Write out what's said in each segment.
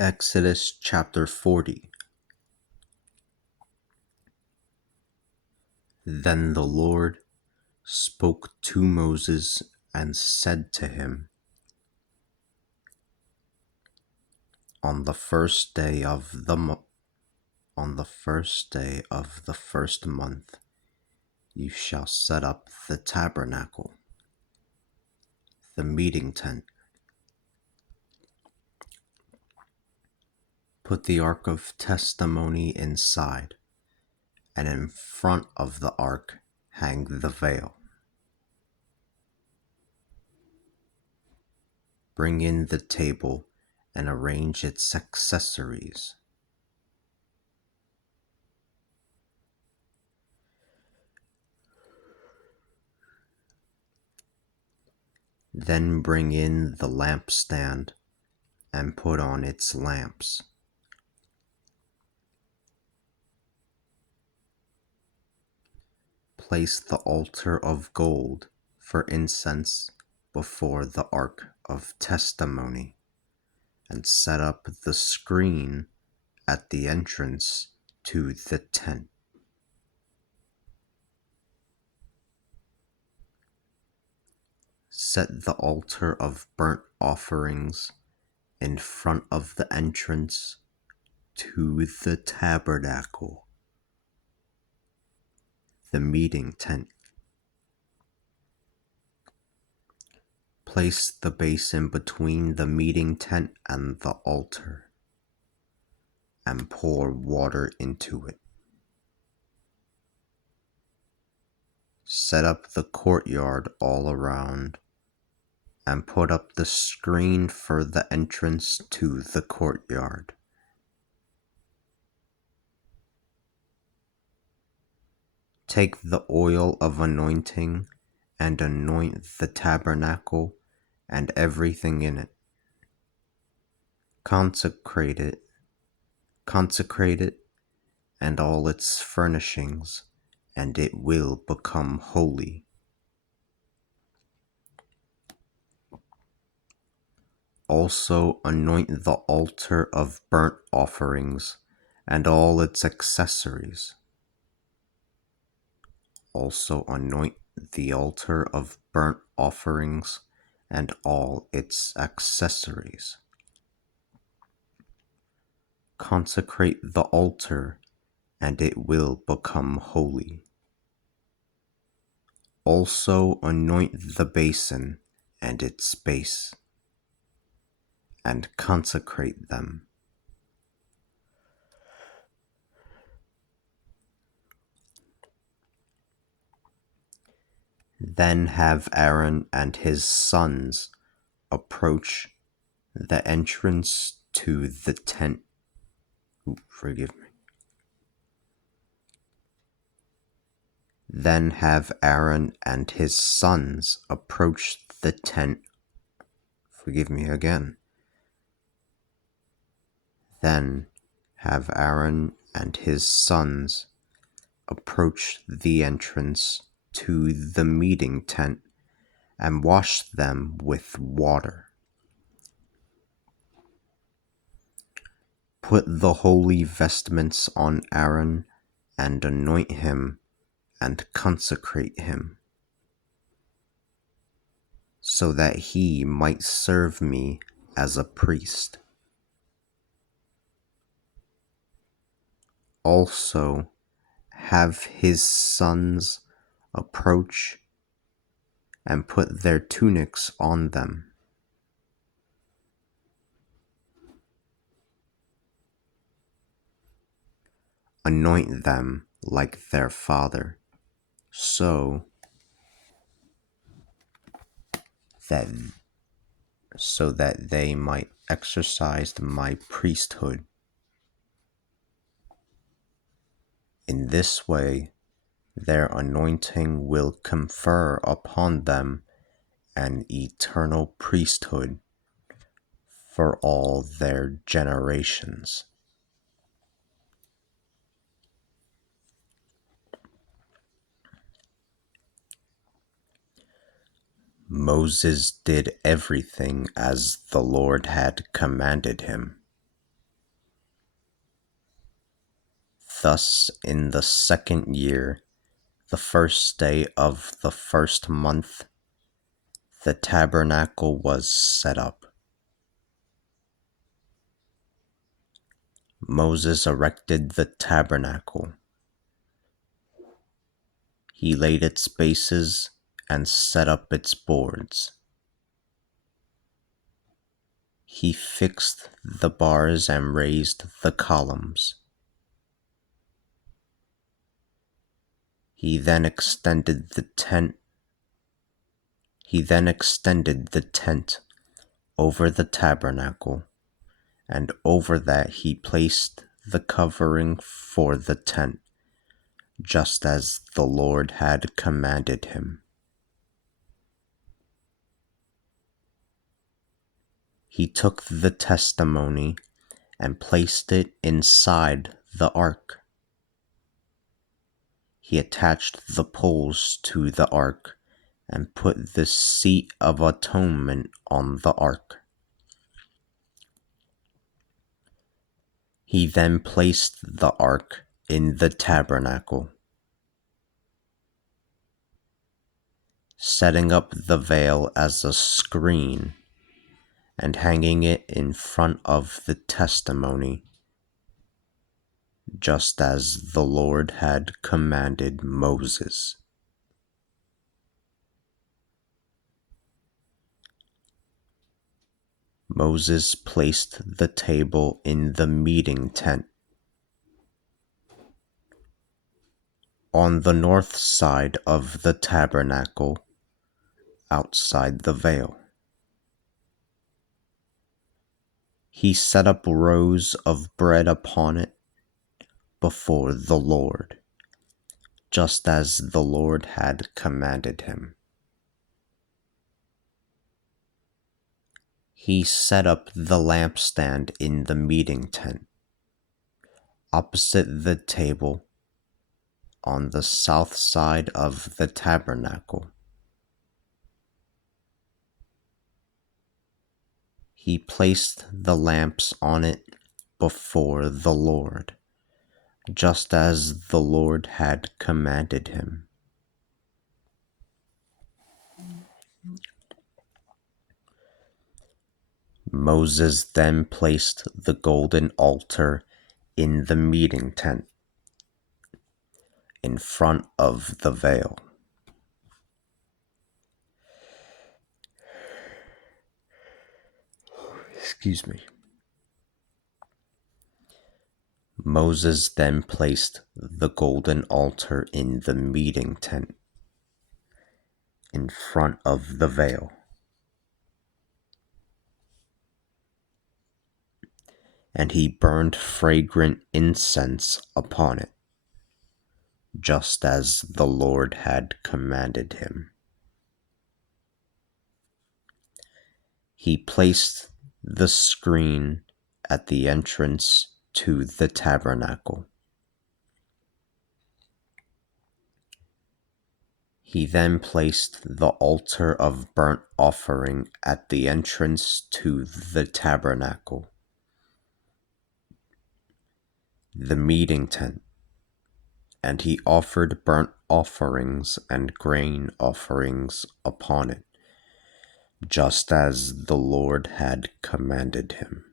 Exodus chapter 40. Then the Lord spoke to Moses and said to him, On the first day of the first month, you shall set up the tabernacle, the meeting tent. Put the ark of testimony inside, and in front of the ark hang the veil. Bring in the table and arrange its accessories. Then bring in the lampstand and put on its lamps. Place the altar of gold for incense before the ark of testimony, and set up the screen at the entrance to the tent. Set the altar of burnt offerings in front of the entrance to the tabernacle, the meeting tent. Place the basin between the meeting tent and the altar, and pour water into it. Set up the courtyard all around, and put up the screen for the entrance to the courtyard. Take the oil of anointing and anoint the tabernacle and everything in it. Consecrate it and all its furnishings, and it will become holy. Also anoint the altar of burnt offerings and all its accessories. Also anoint the altar of burnt offerings and all its accessories. Consecrate the altar, and it will become holy. Also anoint the basin and its base, and consecrate them. Then have Aaron and his sons approach the entrance to the tent. Then have Aaron and his sons approach the tent. Then have Aaron and his sons approach the entrance to the meeting tent and wash them with water. Put the holy vestments on Aaron and anoint him and consecrate him, so that he might serve me as a priest. Also have his sons approach and put their tunics on them. Anoint them like their father, so that they might exercise my priesthood. In this way, their anointing will confer upon them an eternal priesthood for all their generations. Moses did everything as the Lord had commanded him. Thus, in the second year, the first day of the first month, the tabernacle was set up. Moses erected the tabernacle. He laid its bases and set up its boards. He fixed the bars and raised the columns. He then extended the tent over the tabernacle, and over that he placed the covering for the tent, just as the Lord had commanded him. He took the testimony and placed it inside the ark. He attached the poles to the ark and put the seat of atonement on the ark. He then placed the ark in the tabernacle, setting up the veil as a screen and hanging it in front of the testimony, just as the Lord had commanded Moses. Moses placed the table in the meeting tent. On the north side of the tabernacle, outside the veil. He set up rows of bread upon it before the Lord, just as the Lord had commanded him. He set up the lampstand in the meeting tent, opposite the table, on the south side of the tabernacle. He placed the lamps on it before the Lord, just as the Lord had commanded him. Moses then placed the golden altar in the meeting tent, in front of the veil. Excuse me. Moses then placed the golden altar in the meeting tent, in front of the veil. And he burned fragrant incense upon it, just as the Lord had commanded him. He placed the screen at the entrance to the tabernacle. He then placed the altar of burnt offering at the entrance to the tabernacle, the meeting tent, and he offered burnt offerings and grain offerings upon it, just as the Lord had commanded him.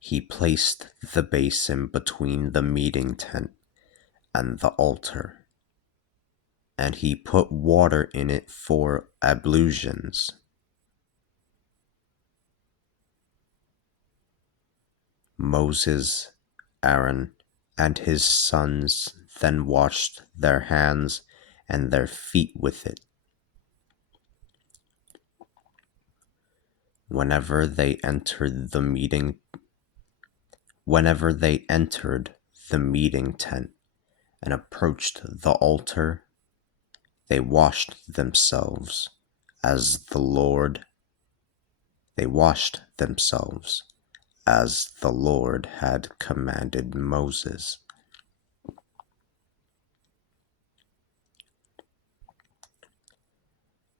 He placed the basin between the meeting tent and the altar, and he put water in it for ablutions. Moses, Aaron, and his sons then washed their hands and their feet with it. Whenever they entered the meeting tent and approached the altar, they washed themselves as the Lord had commanded Moses.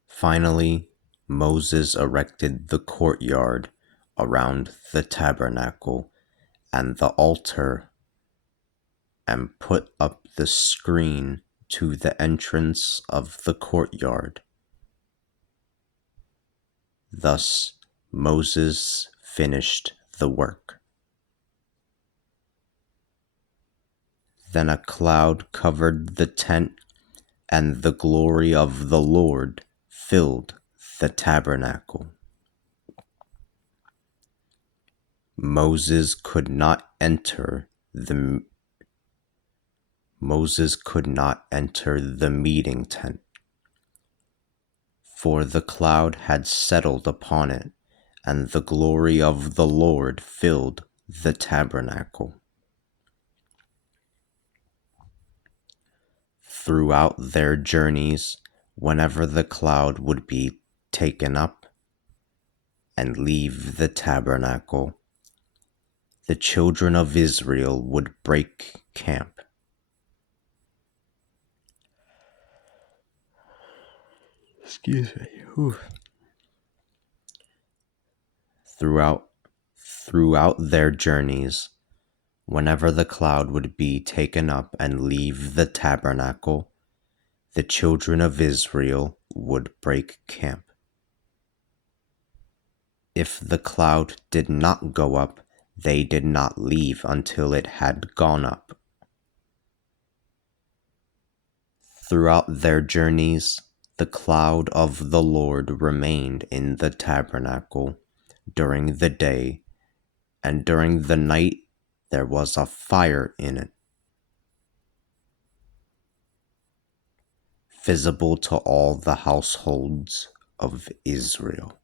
Finally, Moses erected the courtyard around the tabernacle and the altar and put up the screen to the entrance of the courtyard. Thus Moses finished the work. Then a cloud covered the tent, and the glory of the Lord filled the tabernacle. Moses could not enter the meeting tent, for the cloud had settled upon it, and the glory of the Lord filled the tabernacle. Throughout their journeys, whenever the cloud would be taken up and leave the tabernacle, the children of Israel would break camp. Excuse me. Whew. Throughout their journeys, whenever the cloud would be taken up and leave the tabernacle, the children of Israel would break camp. If the cloud did not go up, they did not leave until it had gone up. Throughout their journeys, the cloud of the Lord remained in the tabernacle during the day, and during the night there was a fire in it, visible to all the households of Israel.